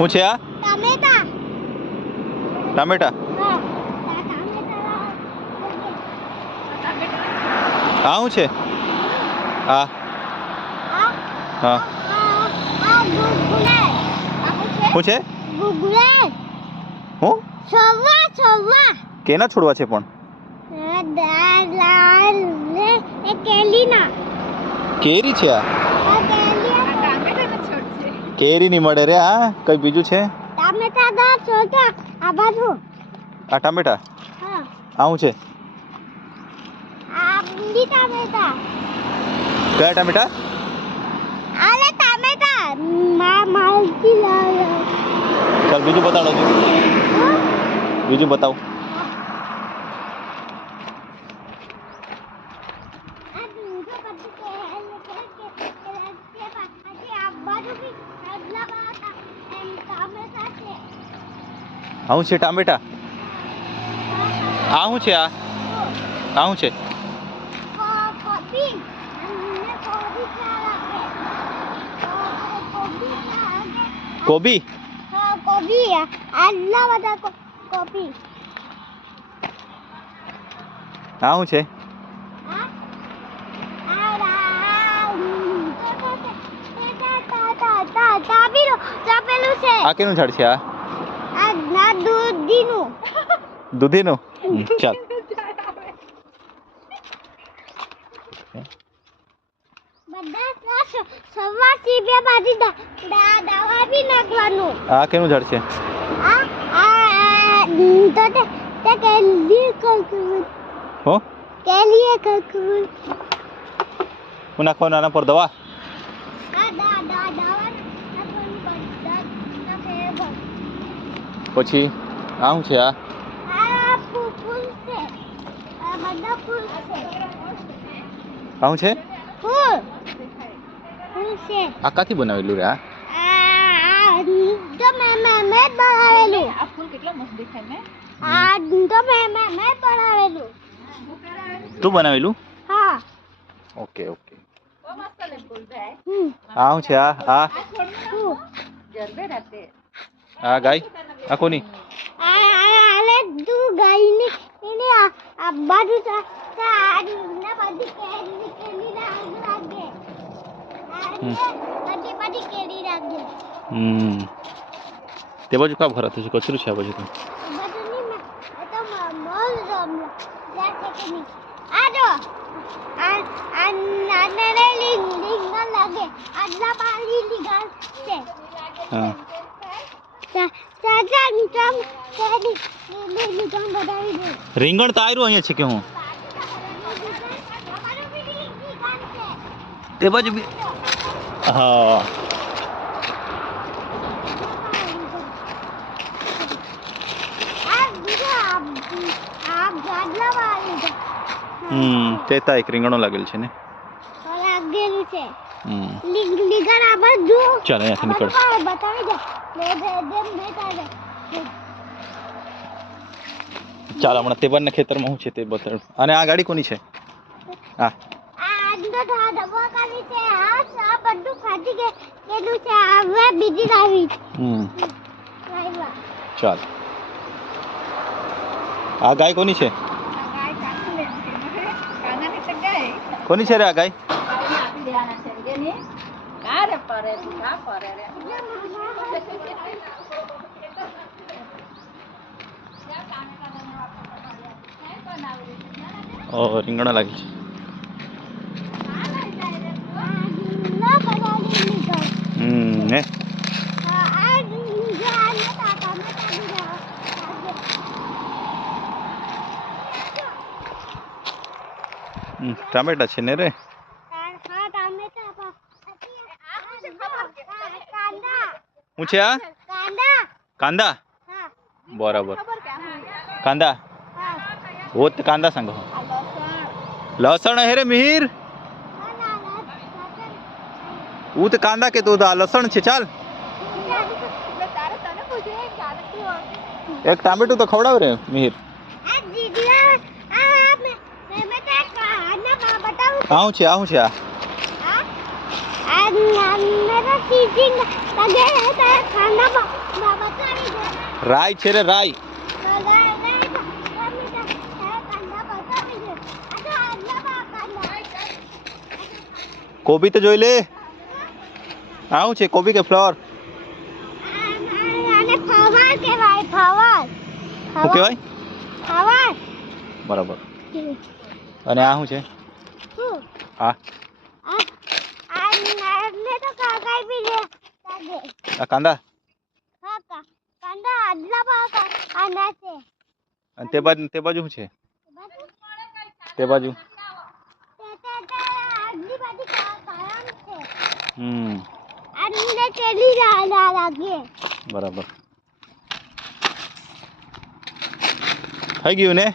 શું છે આ? ટમેટા. ટામેટા. આ શું છે? આ હા શું છે? હું કેના છોડવા છે પણ? કેરી છે આ? કેરી નહીં મળે રે. આ કઈ બીજું છે? આ ટામેટા. આ શું છે? કયા ટામેટા? ચાલ બીજું બતાડો. બીજું બતાવો. આવું છે ટામેટા? આ શું છે? આ શું છે? કોબી. આ શું છે? આ કેનું ઝાડ છે? આ દૂધીનું. ચાલ આ કેનું ઝાડ છે? હો હું નાખવાનું આના પર દવા? પછી આ શું છે? આ શું છે? આ કાથી બનાવેલું રે? તું બનાવેલું? Okay okay. આ શું છે? આ ગાય? આ કોની? તે બાજુ કા ભરાતું છે? કચરું છે આ બાજુ તો. રીંગણ તો આયરું અહીંયા છે કે હું? તે બાજુ બી. હા તે તા એક રીંગણો લાગેલ છે ને? ચાલ અહીંયાથી નીકળ. ચાલ હમણાં તેબારના ખેતરમાં શું છે તે બતાડું. અને આ ગાડી કોની છે? હા ચાલ. આ ગાય કોની છે? કોની છે રે આ ગાય? ઓ રીંગણા લાગી છે. ને ટામેટા છે ને રે? શું છે આ? કાંદા. બરાબર. કાંદા वो तो कांदा संग हो. लहसुन है रे मिहिर. वो तो कांदा के तो लहसुन छे. चाल एक टामेटो तो खवड़ाव रे मिहिर. आऊं छे आ मेरा सीटिंग लगे है खाना રાઈ છે રે રાઈ. કોબી તો જોઈ લે. આવું છે કોબી કે ફ્લાવર? શું કહેવાય? બરાબર. અને આ શું છે? આ કાંદા. અને તે બાજુ શું છે? તે બાજુ બરાબર. થઈ ગયું ને?